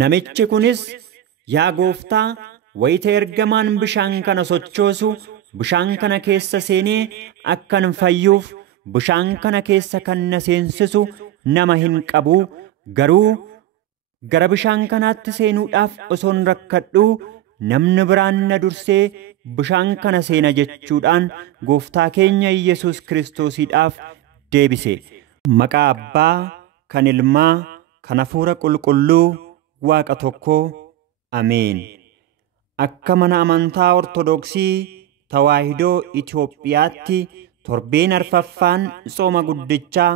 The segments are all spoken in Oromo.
Namichi kunis yaa gooftaa wayita ergamaan bishaan kana sochoosu bishaan kana keessa seenee akkan fayyuuf bishaan kana keessa kan na seensisu nama hin qabu garuu gara bishaan kanaatti seenuudhaaf osoon rakkadhuu namni biraan na dursee bishaan kana seena jechuudhaan gooftaa keenya Yesuus Kiristoosiidhaaf deebise. Maqaa Abbaa kan Ilmaa kan Hafuura Qulqulluu Waaqa tokkoo. Ameen. Akka mana amantaa Ortodoksii Tawaahidoo Itoophiyaatti torbeen arfaffaan tsooma guddichaa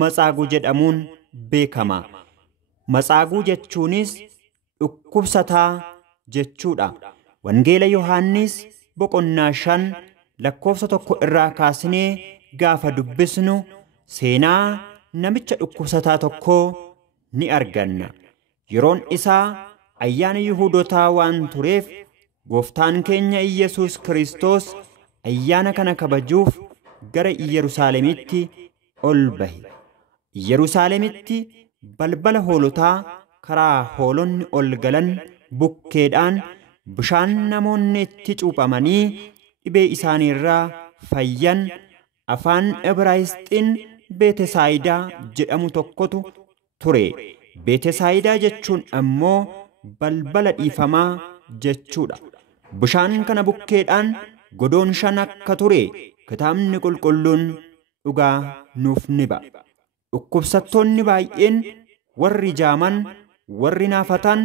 Matsaaguu jedhamuun beekama. Matsaaguu jechuunis dhukkubsataa jechuudha. Wangeela Yohaannis boqonnaa 5 lakkoofsa 1 irraa kaasnee gaafa dubbisnu seenaa namicha dhukkubsataa tokkoo ni arganna. Yeroon isaa ayyaana Yihuudootaa waan tureef gooftaan keenya Yesuus Kiristoos ayyaana kana kabajuuf gara Yerusaalemitti ol bahe. Yerusaalemitti balbala hoolotaa karaa hoolonni ol galan bukkeedhaan bishaan namoonni itti cuuphamanii dhibee isaaniirraa fayyan afaan Ibraayisxiin Beetesaayidaa jedhamu tokkotu ture. Beetesaayidaa jechuun ammoo balbala dhiifamaa jechuudha. Bishaan kana bukkeedhaan godoon 5 akka ture kitaabni qulqulluun dhugaa nuuf ni ba'a. Dhukkubsattoonni baay'een warri jaaman, warri naafatan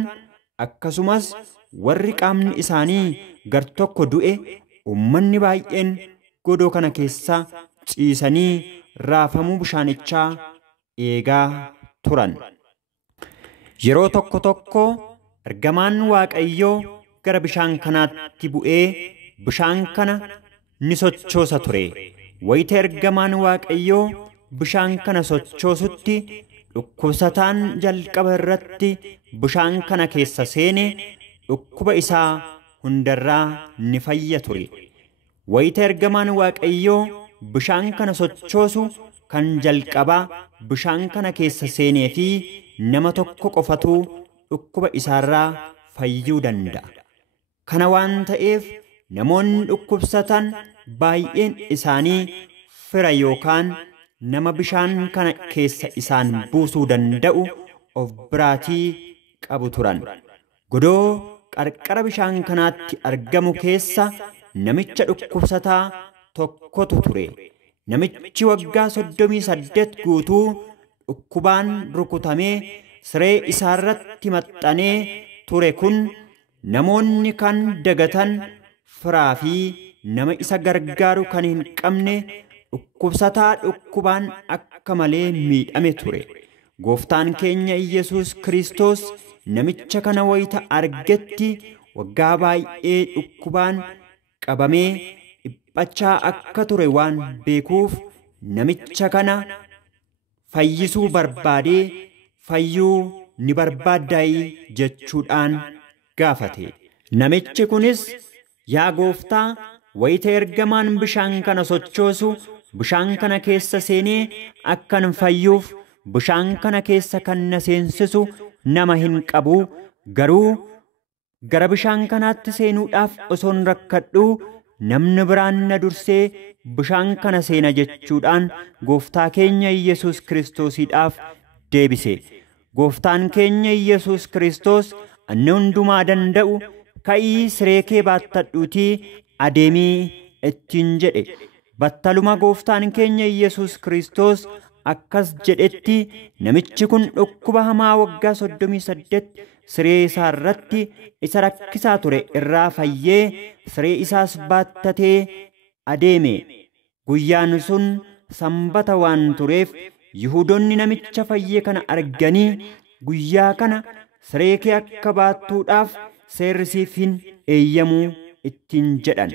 akkasumas warri qaamni isaanii gar tokko du'e ummanni baay'een godoo kana keessa ciisanii raafamuu bishaanichaa eegaa turan. Yeroo tokko tokko ergamaan Waaqayyoo gara bishaan kanaatti bu'ee bishaan kana ni sochoosa ture. Wayita ergamaan Waaqayyoo bishaan kana sochoosutti dhukkubsataan jalqaba irratti bishaan kana keessa seene dhukkuba isaa hundarraa ni fayya ture. Wayita ergamaan Waaqayyoo bishaan kana sochoosu kan jalqabaa bishaan kana keessa seenee fi nama tokko qofatu dhukkuba isaarraa fayyuu danda'a. Kana waan ta'eef namoonni dhukkubsatan baay'een isaanii fira yookaan nama bishaan kana keessa isaan buusuu danda'u of biraatii qabu turan. Godoo qarqara bishaan kanaatti argamu keessa namicha dhukkubsataa tokkotu ture. Namichi waggaa 38 guutuu dhukkubaan rukutamee siree isaarratti maxxanee ture kun namoonni kan dagatan firaa fi nama isa gargaaru kan hin qabne dhukkubsataa dhukkubaan akka malee miidhame ture. Gooftaan keenya Yesuus Kiristoos namicha kana wayita argetti waggaa baay'ee dhukkubaan qabamee dhiphachaa akka ture waan beekuuf namicha kana fayyisuu barbaadee fayyuu ni barbaaddaayi jechuudhaan gaafate. Namichi kunis yaa gooftaa wayita ergamaan bishaan kana sochoosu bishaan kana keessa seenee akkan fayyuuf bishaan kana keessa kan na seensisu nama hin qabu garuu gara bishaan kanaatti seenuudhaaf osoon rakkadhuu namni biraan na dursee bishaan kana seena jechuudhaan gooftaa keenya Yesuus Kiristoosiidhaaf deebise. Gooftaan keenya Yesuus Kiristoos anni hundumaa danda'u ka'ii siree kee baattadhuutii adeemii ittiin jedhe. Battaluma gooftaan keenya Yesuus Kiristoos akkas jedhetti namichi kun dhukkuba hamaa waggaa 38 siree isaa irratti isa rakkisaa ture irraa fayyee siree isaas baattatee adeeme. Guyyaan sun Sanbata waan tureef Yihuudoonni namicha fayyee kana arganii guyyaa kana siree kee akka baattuudhaaf seerri siif hin eeyyamuu ittiin jedhan.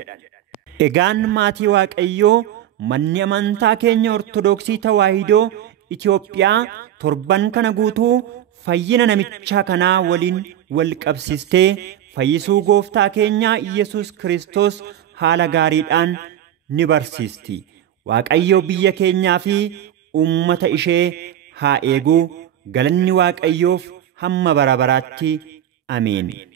Egaan maatii Waaqayyoo manni amantaa keenya Ortodoksii Tawaahidoo Itoophiyaa torban kana guutuu fayyina namichaa kanaa waliin wal qabsistee fayyisuu gooftaa keenyaa Yesuus Kiristoos haala gaariidhaan ni barsiisti. Waaqayyo biyya keenyaa fi ummata ishee haa eeguu. Galanni Waaqayyoof hamma bara baraatti. Ameen.